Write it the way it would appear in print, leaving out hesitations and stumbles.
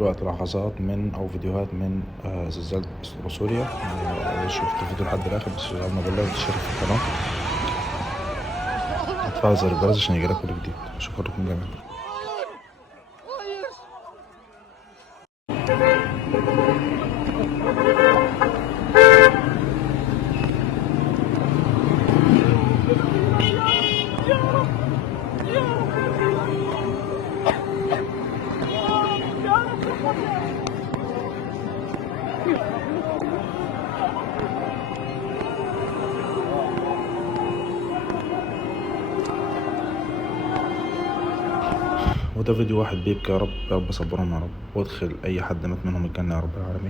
دلوقتي لحظات من أو فيديوهات من زلزال سوريا. شفت الفيديو لحد الآخر، بس يلا بالله وتشترك في القناة وتفعل زر الجرس عشان يجيلك كل جديد. شكرا لكم جميعا. وده فيديو واحد بيبكي، يا رب يا رب صبرهم يا رب، وادخل أي حد مات منهم الجنة يا رب العالمين.